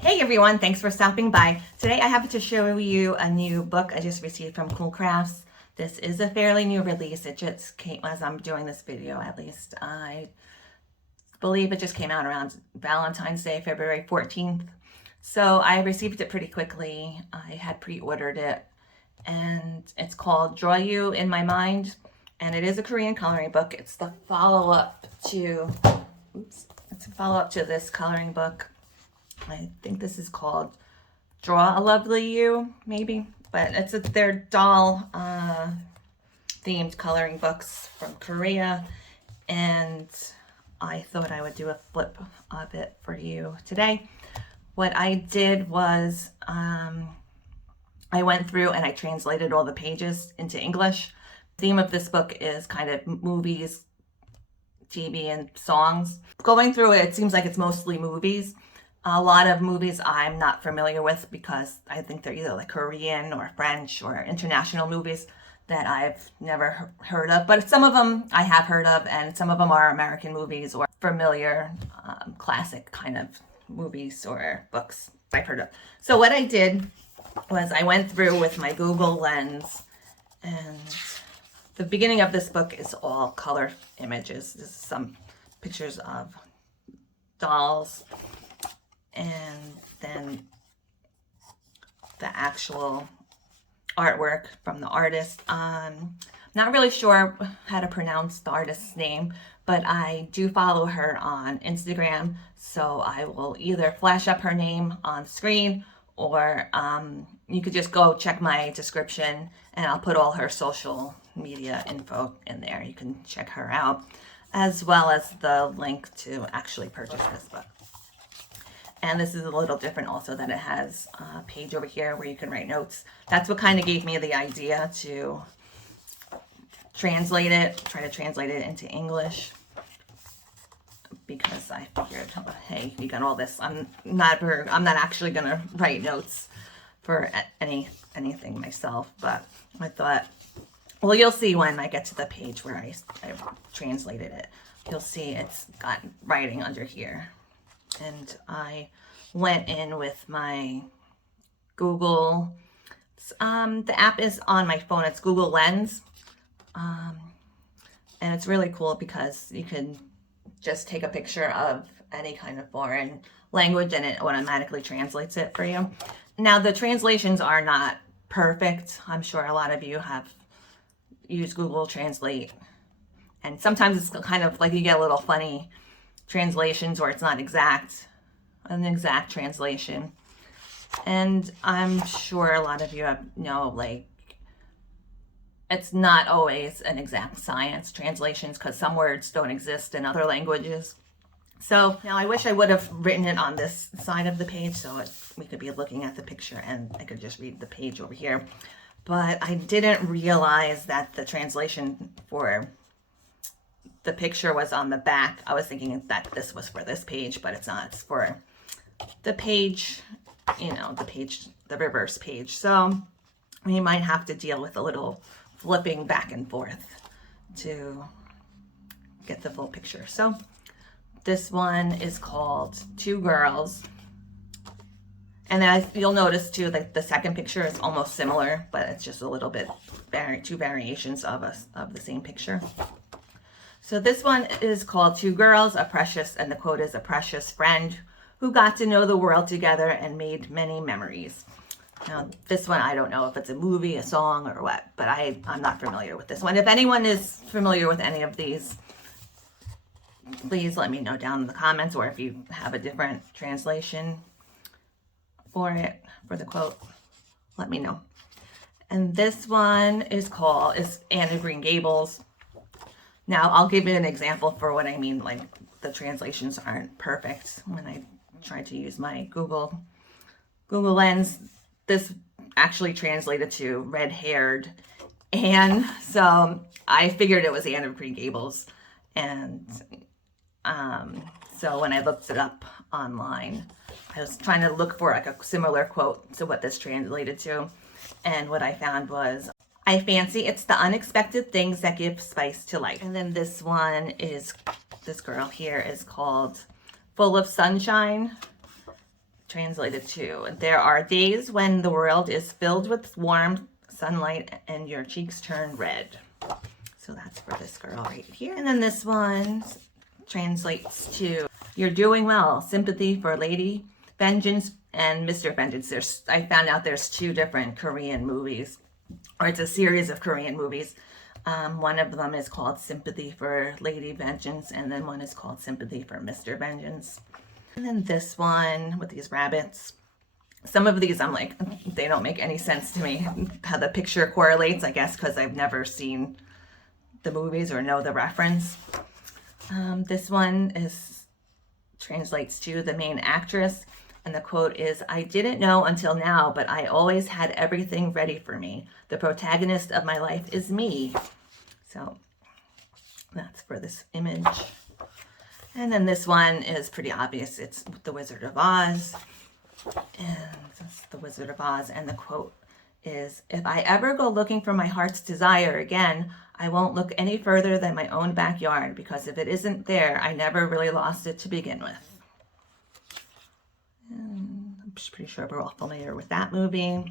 Hey everyone, thanks for stopping by. Today I have to show you a new book I just received from Cool Crafts. This is a fairly new release. It just came, as I'm doing this video at least, I believe it just came out around Valentine's Day, February 14th. So I received it pretty quickly. I had pre-ordered it and it's called Draw You in My Mind. And it is a Korean coloring book. It's the follow-up to, it's a follow-up to this coloring book. I think this is called Draw a Lovely You, maybe, but they're doll themed coloring books from Korea, and I thought I would do a flip of it for you today. What I did was I went through and I translated all the pages into English. The theme of this book is kind of movies, TV, and songs. Going through it, it seems like it's mostly movies. A lot of movies I'm not familiar with because I think they're either like Korean or French or international movies that I've never heard of. But some of them I have heard of, and some of them are American movies or familiar classic kind of movies or books I've heard of. So what I did was I went through with my Google Lens, and the beginning of this book is all color images. This is some pictures of dolls, and then the actual artwork from the artist. Not really sure how to pronounce the artist's name, but I do follow her on Instagram, so I will either flash up her name on screen, or you could just go check my description and I'll put all her social media info in there. You can check her out, as well as the link to actually purchase this book. And this is a little different also, that it has a page over here where you can write notes. That's what kind of gave me the idea to translate it, try to translate it into English, because I figured, hey, you got all this. I'm not actually gonna write notes for anything myself, but I thought, well, you'll see when I get to the page where I translated it. You'll see it's got writing under here. And I went in with my Google, the app is on my phone, it's Google Lens. And it's really cool because you can just take a picture of any kind of foreign language and it automatically translates it for you. Now, the translations are not perfect. I'm sure a lot of you have used Google Translate, and sometimes it's kind of like you get a little funny translations where it's not an exact translation. And I'm sure a lot of you know, like, it's not always an exact science, translations, because some words don't exist in other languages. So now I wish I would have written it on this side of the page so we could be looking at the picture and I could just read the page over here. But I didn't realize that the translation for the picture was on the back. I was thinking that this was for this page, but it's not. It's for the page, you know, the reverse page. So we might have to deal with a little flipping back and forth to get the full picture. So this one is called Two Girls. And then you'll notice too, like the second picture is almost similar, but it's just a little bit, two variations of the same picture. So this one is called Two Girls, and the quote is, a precious friend who got to know the world together and made many memories. Now, this one, I don't know if it's a movie, a song, or what, but I'm not familiar with this one. If anyone is familiar with any of these, please let me know down in the comments, or if you have a different translation for it, for the quote, let me know. And this one is Anne of Green Gables. Now, I'll give you an example for what I mean, like the translations aren't perfect. When I tried to use my Google Lens, this actually translated to red-haired Anne, so I figured it was Anne of Green Gables. And so when I looked it up online, I was trying to look for like a similar quote to what this translated to, and what I found was, I fancy it's the unexpected things that give spice to life. And then this one is, this girl here is called Full of Sunshine. translated to, there are days when the world is filled with warm sunlight and your cheeks turn red. So that's for this girl right here. And then this one translates to, you're doing well, sympathy for Lady Vengeance and Mr. Vengeance. I found out there's 2 different Korean movies, or it's a series of Korean movies. One of them is called Sympathy for Lady Vengeance, and then one is called Sympathy for Mr. Vengeance. And then this one with these rabbits. Some of these I'm like, they don't make any sense to me. How the picture correlates, I guess, because I've never seen the movies or know the reference. This one translates to the main actress, and the quote is, I didn't know until now, but I always had everything ready for me. The protagonist of my life is me. So that's for this image. And then this one is pretty obvious. It's The Wizard of Oz. And it's The Wizard of Oz, and the quote is, if I ever go looking for my heart's desire again, I won't look any further than my own backyard, because if it isn't there, I never really lost it to begin with. And I'm pretty sure we're all familiar with that movie.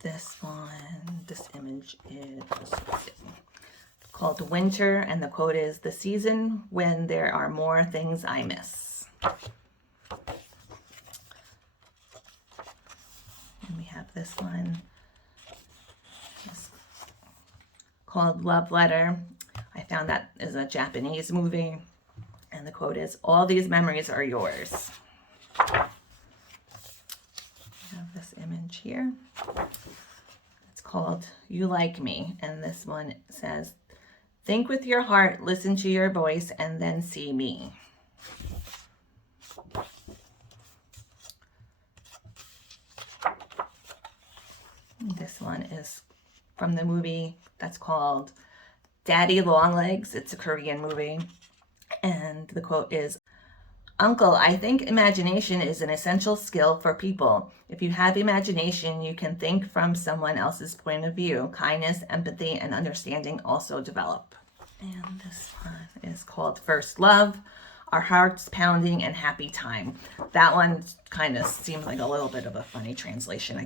This one, this image is called Winter, and the quote is, the season when there are more things I miss. And we have this one. It's called Love Letter. I found that is a Japanese movie. And the quote is, all these memories are yours. I have this image here. It's called You Like Me. And this one says, think with your heart, listen to your voice, and then see me. This one is from the movie that's called Daddy Longlegs. It's a Korean movie. And the quote is, Uncle, I think imagination is an essential skill for people. If you have imagination, you can think from someone else's point of view. Kindness, empathy, and understanding also develop. And this one is called First Love, Our Hearts Pounding and Happy Time. That one kind of seemed like a little bit of a funny translation.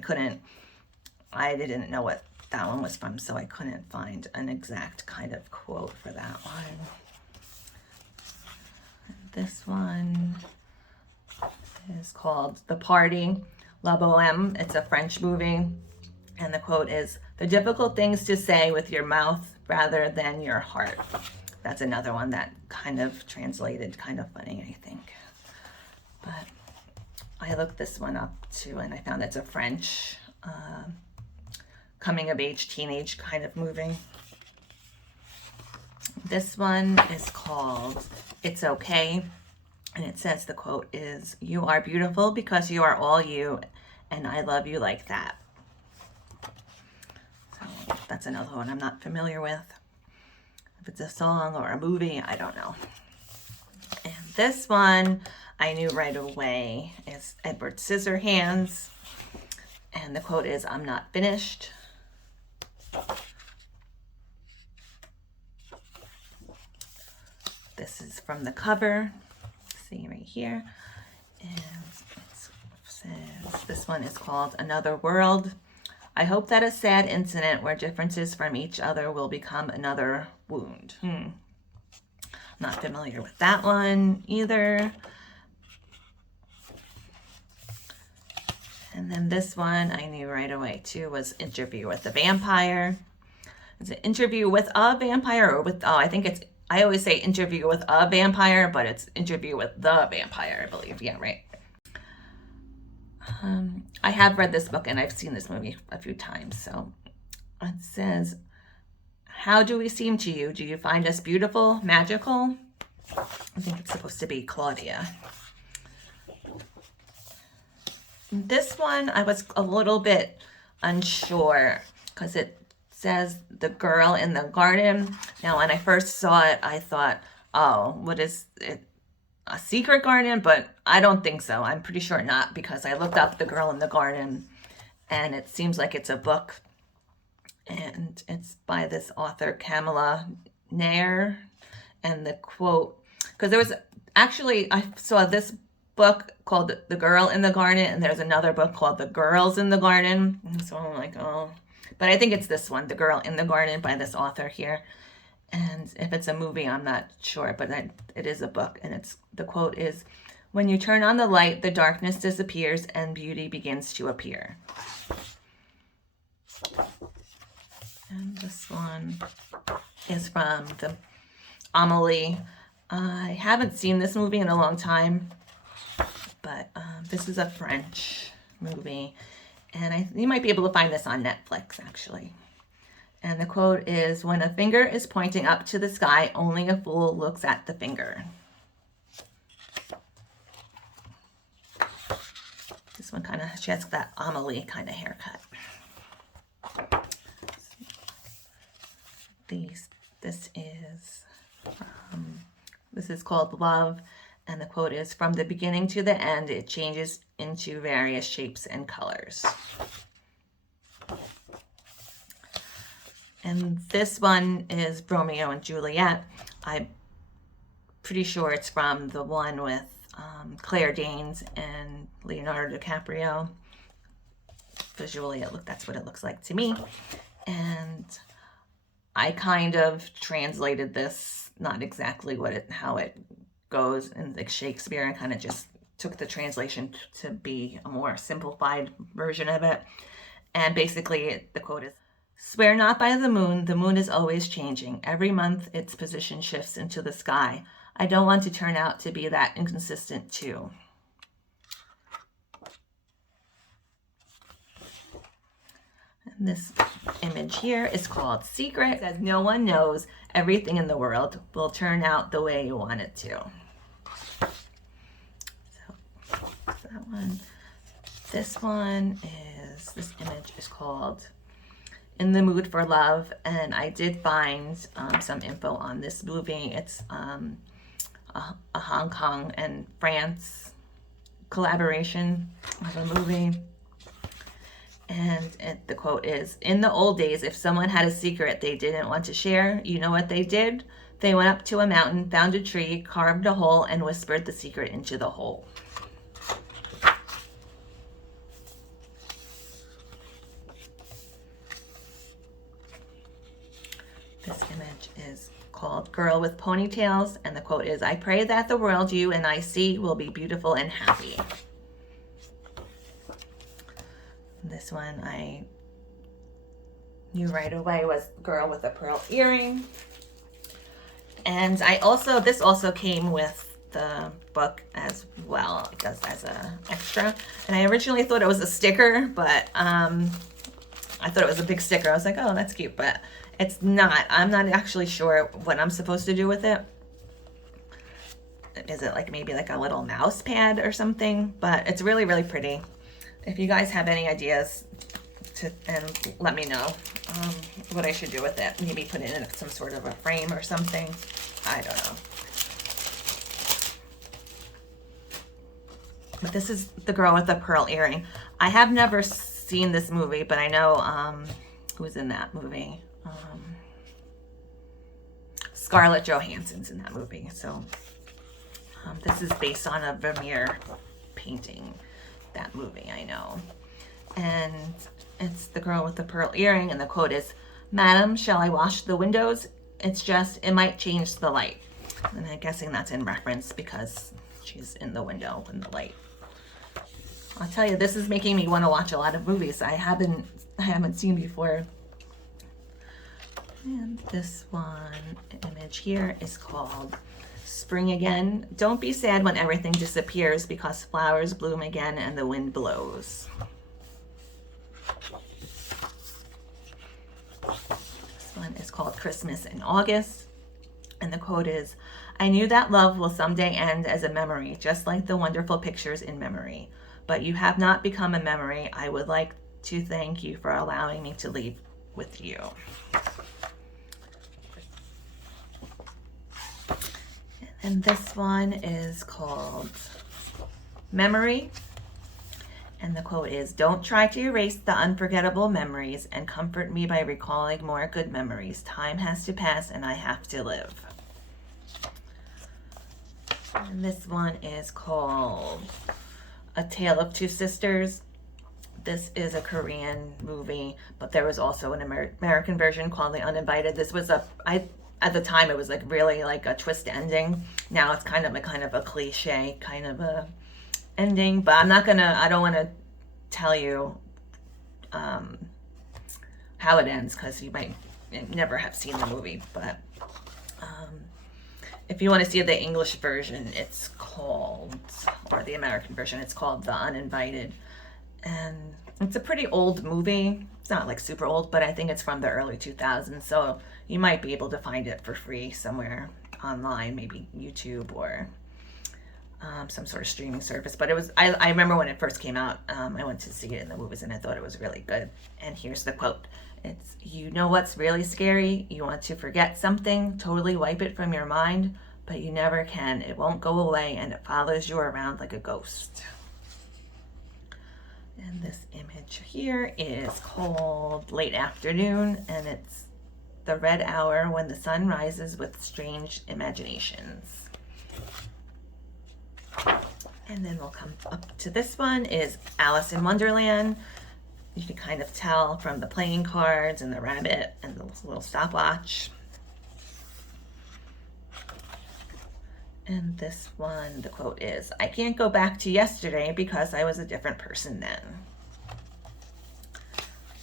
I didn't know what that one was from, so I couldn't find an exact kind of quote for that one. This one is called The Party, La Bohème. It's a French movie. And the quote is, the difficult things to say with your mouth rather than your heart. That's another one that kind of translated kind of funny, I think. But I looked this one up too, and I found it's a French coming of age, teenage kind of movie. This one is called It's Okay, and it says, the quote is, you are beautiful because you are all you, and I love you like that. So that's another one I'm not familiar with. If it's a song or a movie, I don't know. And this one I knew right away is Edward Scissorhands, and the quote is, I'm not finished. This is from the cover, see right here, and it says, this one is called Another World. I hope that a sad incident where differences from each other will become another wound. Not familiar with that one either. And then this one I knew right away too was Interview with the Vampire. Is it Interview with a Vampire or with, I think it's, I always say Interview with a Vampire, but it's Interview with the Vampire, I believe. Yeah, right. I have read this book and I've seen this movie a few times. So it says, how do we seem to you? Do you find us beautiful, magical? I think it's supposed to be Claudia. This one I was a little bit unsure because it says the girl in the garden. Now when I first saw it, I thought, oh, what is it? A secret garden? But I don't think so. I'm pretty sure not, because I looked up The Girl in the Garden and it seems like it's a book, and it's by this author Camilla Nair. And the quote, because there was actually, I saw this book called The Girl in the Garden, and there's another book called The Girls in the Garden. And so I'm like, oh, but I think it's this one, The Girl in the Garden, by this author here. And if it's a movie, I'm not sure, but it is a book. And the quote is, "When you turn on the light, the darkness disappears and beauty begins to appear." And this one is from the Amelie. I haven't seen this movie in a long time, but this is a French movie. And you might be able to find this on Netflix, actually. And the quote is, "When a finger is pointing up to the sky, only a fool looks at the finger." This one she has that Amelie kind of haircut. This is called Love. And the quote is, "From the beginning to the end, it changes into various shapes and colors." And this one is Romeo and Juliet. I'm pretty sure it's from the one with Claire Danes and Leonardo DiCaprio. Visually, that's what it looks like to me. And I kind of translated this, not exactly how it goes in like Shakespeare, and kind of just took the translation to be a more simplified version of it. And basically the quote is, "Swear not by the moon is always changing. Every month its position shifts into the sky. I don't want to turn out to be that inconsistent too." And this image here is called Secret. It says, "No one knows everything in the world will turn out the way you want it to." So that one. This image is called In the Mood for Love, and I did find some info on this movie. It's a Hong Kong and France collaboration of a movie. And the quote is, "In the old days, if someone had a secret they didn't want to share, you know what they did? They went up to a mountain, found a tree, carved a hole, and whispered the secret into the hole." This image is called Girl with Ponytails, and the quote is, "I pray that the world you and I see will be beautiful and happy." This one I knew right away was Girl with a Pearl Earring. And this also came with the book as well, because as an extra. And I originally thought it was a sticker, but I thought it was a big sticker. I was like, oh, that's cute, but it's not. I'm not actually sure what I'm supposed to do with it. Is it like maybe like a little mouse pad or something? But it's really, really pretty. If you guys have any ideas, and let me know what I should do with it. Maybe put it in some sort of a frame or something. I don't know. But this is The Girl with the Pearl Earring. I have never seen this movie, but I know who's in that movie. Scarlett Johansson's in that movie. So this is based on a Vermeer painting. That movie, I know. And it's The Girl with the Pearl Earring, and the quote is, "Madam, shall I wash the windows? It's just, it might change the light." And I'm guessing that's in reference because she's in the window in the light. I'll tell you, this is making me want to watch a lot of movies I haven't seen before. And this one image here is called Spring Again. Don't be sad when everything disappears, because flowers bloom again and the wind blows. This one is called Christmas in August. And the quote is, "I knew that love will someday end as a memory, just like the wonderful pictures in memory. But you have not become a memory. I would like to thank you for allowing me to leave with you." And this one is called Memory. And the quote is, "Don't try to erase the unforgettable memories and comfort me by recalling more good memories. Time has to pass and I have to live." And this one is called A Tale of Two Sisters. This is a Korean movie, but there was also an American version called The Uninvited. This was at the time it was like really like a twist ending. Now it's kind of a cliche kind of a ending, but I don't want to tell you how it ends because you might never have seen the movie. But if you want to see the English version, it's called, or the American version, it's called The Uninvited. And it's a pretty old movie. It's not like super old, but I think it's from the early 2000s. So you might be able to find it for free somewhere online, maybe YouTube or some sort of streaming service. But it was, I remember when it first came out, I went to see it in the movies and I thought it was really good. And here's the quote. It's, "You know what's really scary? You want to forget something, totally wipe it from your mind, but you never can. It won't go away and it follows you around like a ghost." And this image here is called Late Afternoon, and it's the red hour when the sun rises with strange imaginations. And then we'll come up to this one is Alice in Wonderland. You can kind of tell from the playing cards and the rabbit and the little stopwatch. And this one, the quote is, "I can't go back to yesterday because I was a different person then."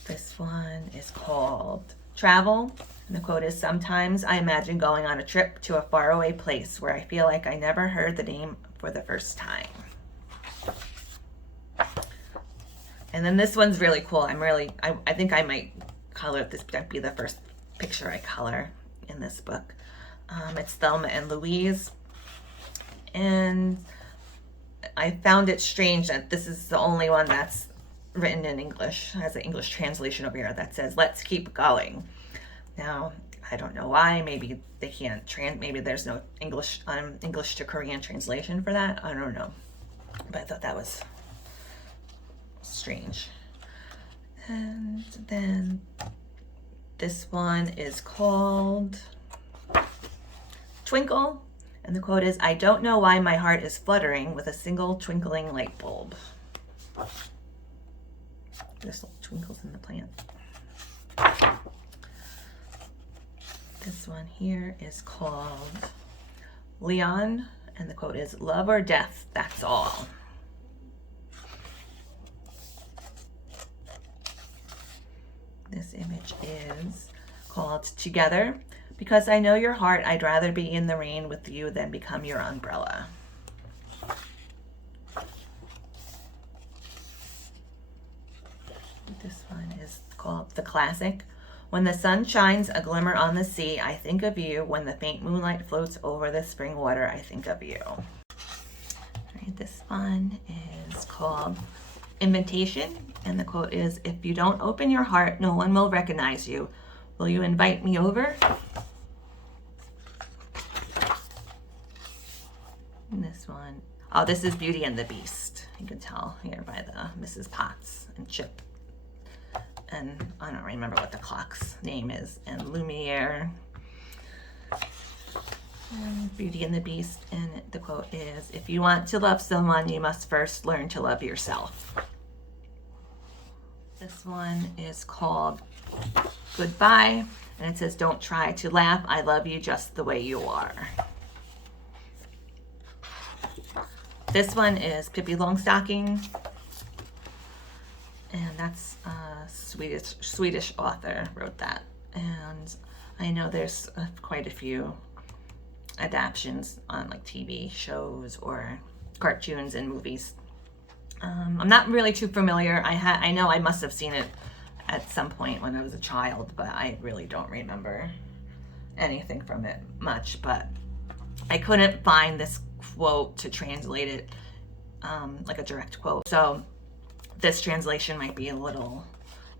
This one is called Travel. And the quote is, "Sometimes I imagine going on a trip to a faraway place where I feel like I never heard the name for the first time." And then this one's really cool. I think I might color it. This might be the first picture I color in this book. It's Thelma and Louise. And I found it strange that this is the only one that's written in English, has an English translation over here that says, "Let's keep going." Now, I don't know why. Maybe they can't maybe there's no English to Korean translation for that. I don't know. But I thought that was strange. And then this one is called Twinkle. And the quote is, "I don't know why my heart is fluttering with a single twinkling light bulb." There's little twinkles in the plant. This one here is called Leon. And the quote is, "Love or death, that's all." This image is called Together. "Because I know your heart, I'd rather be in the rain with you than become your umbrella." This one is called The Classic. "When the sun shines a glimmer on the sea, I think of you. When the faint moonlight floats over the spring water, I think of you." All right, this one is called Invitation. And the quote is, "If you don't open your heart, no one will recognize you. Will you invite me over?" And this one, oh, this is Beauty and the Beast. You can tell here by the Mrs. Potts and Chip. And I don't remember what the clock's name is. And Lumiere. And Beauty and the Beast. And the quote is, "If you want to love someone, you must first learn to love yourself." This one is called Goodbye. And it says, "Don't try to laugh. I love you just the way you are." This one is Pippy Longstocking. And that's a Swedish author wrote that. And I know there's quite a few adaptions on like TV shows or cartoons and movies. I'm not really too familiar. I know I must have seen it at some point when I was a child, but I really don't remember anything from it much. But I couldn't find this quote to translate it like a direct quote. So this translation might be a little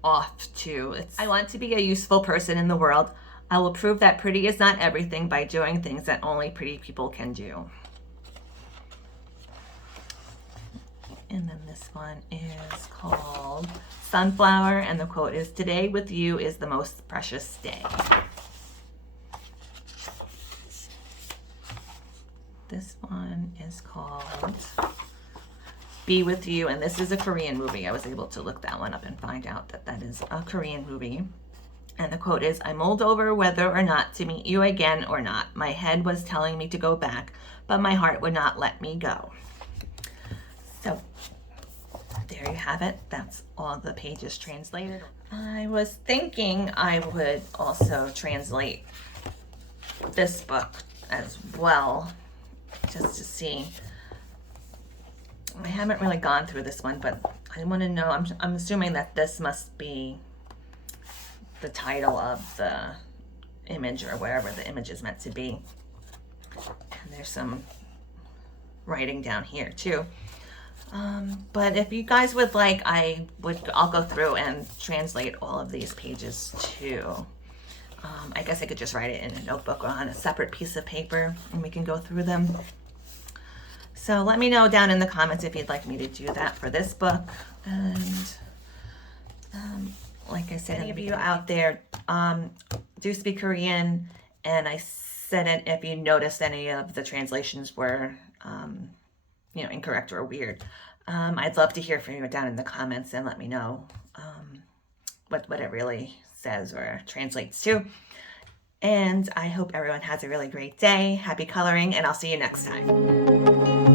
off too. "I want to be a useful person in the world. I will prove that pretty is not everything by doing things that only pretty people can do." And then this one is called Sunflower. And the quote is, "Today with you is the most precious day." This one is called Be With You, and this is a Korean movie. I was able to look that one up and find out that that is a Korean movie. And the quote is, "I mulled over whether or not to meet you again or not. My head was telling me to go back, but my heart would not let me go." So there you have it. That's all the pages translated. I was thinking I would also translate this book as well, just to see. I haven't really gone through this one, but I want to know, I'm assuming that this must be the title of the image or wherever the image is meant to be. And there's some writing down here too. But if you guys would like, I'll go through and translate all of these pages too. I guess I could just write it in a notebook or on a separate piece of paper and we can go through them. So let me know down in the comments if you'd like me to do that for this book. And like I said, any of you out there do speak Korean, and I said it if you noticed any of the translations were you know, incorrect or weird. I'd love to hear from you down in the comments and let me know what it really says or translates to. And I hope everyone has a really great day. Happy coloring, and I'll see you next time.